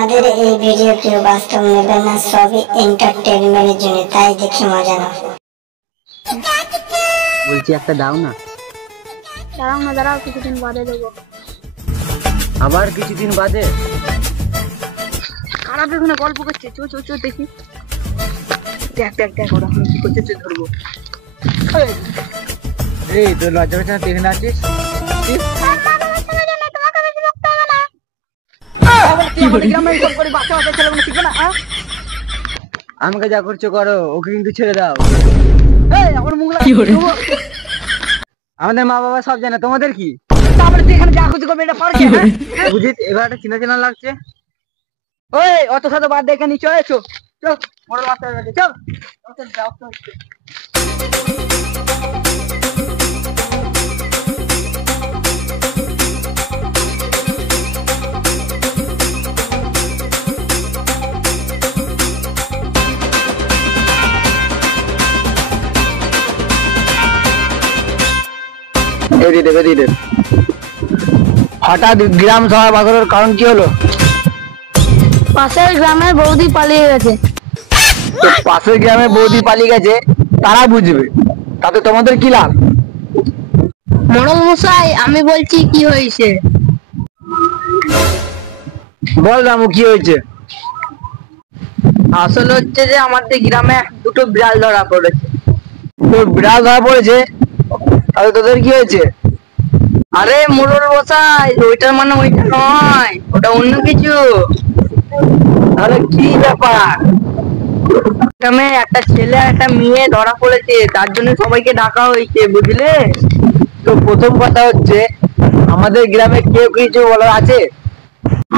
আমাদের এই ভিডিও কেউ বাস্তব নেবে না, সবই এন্টারটেইনমেন্টের জন্য, তাই দেখে মজা নাও। বলছি একটা দাও না। দাঁড়াও কিছুদিন বাদে দেবো। আবার কিছুদিন বাদে? খারাপ এখানে গল্প করছে, চো চো চো দেখি। দেখ দেখ দেখ ওরা কি করছে, চো ধরবো। এই তোর লজ্জা করছে না, তুই এখানে আছিস? আমাকে যা করছো করো, ওকে কিন্তু ছেড়ে দাও। আমাদের মা বাবা সব জানে, তোমাদের কি? বুঝিস এবার একটা চিনা চিনা লাগছে। ওই অত সাথে বাদ দেখে নি, চল চল চল বড় মাস্টার কাছে চল। হঠাৎ গ্রাম সভা বাগরের কারণ কি হলো? পাশের গ্রামের বৌদি পালিয়ে গেছে। পাশের গ্রামে বৌদি পালিয়ে গেছে, তারা বুঝবে, তাতে তোমাদের কি লাভ? মোড়ল মশাই, আমি বলছি কি হয়েছে। বল রামু, কি হয়েছে? আসলে হচ্ছে যে আমাদের গ্রামে দুটো বিড়াল ধরা পড়েছে। তোর বিড়াল ধরা পড়েছে? তাহলে তোদের কি হয়েছে? আরে মোড়ল মশাই, ওইটার মানে ওইটা নয়, ওটা অন্য কিছু। তাহলে কি ব্যাপার? গ্রামে একটা ছেলে আর একটা মেয়ে ধরা পড়েছে, তার জন্য সবাইকে ডাকা হয়েছে, বুঝলে? তো প্রথম কথা হচ্ছে, আমাদের গ্রামে কেউ কিছু বলার আছে?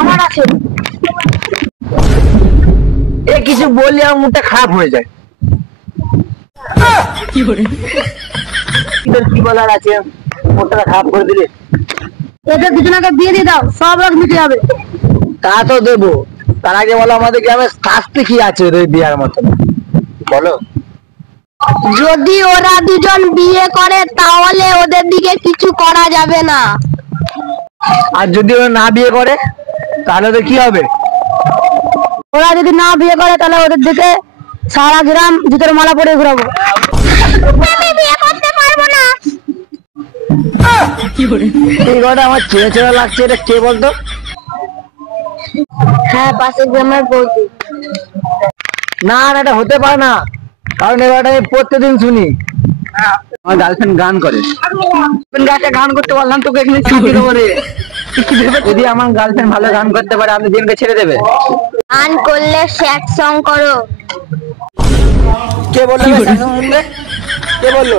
আমার আছে। এ কিছু বললে আমার মুখটা খারাপ হয়ে যায়। তোর কি বলার আছে? মুখটা খারাপ করে দিলে। এদের দুজনকে বিয়ে দিয়ে দাও, সব রাগ মিটে যাবে। তা তো দেবো, তার আগে বলো আমাদের গ্রামে শাস্তি কি আছে ওদের বিয়ার মতন, বলো। যদি ওরা দুজন বিয়ে করে তাহলে ওদের দিকে কিছু করা যাবে না। আর যদি ওরা না বিয়ে করে তাহলে ওদের কি হবে? ওরা যদি না বিয়ে করে তাহলে ওদের দিকে সারা গ্রাম জুতোর মালা পরে ঘুরাবো। আমি বিয়ে করতে পারবো না। এই কথা আমার চেনা চেনা লাগছে, এটা কে বলতো? হ্যাঁ, পাশের গ্রামের বৌদি। না না, এটা হতে পারে না, কারণ এবারটা আমি প্রত্যেকদিন শুনি। আমার গার্লফ্রেন্ড গান করে। গান করতে পারলাম তোকে এখানে ছুটি দেবো রে। যদি আমার গার্লফ্রেন্ড ভালো গান করতে পারে, আপনি দিনকে ছেড়ে দেবে? গান করলে স্যাড সং করো। কে বললো? কে বললো?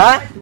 হ্যাঁ,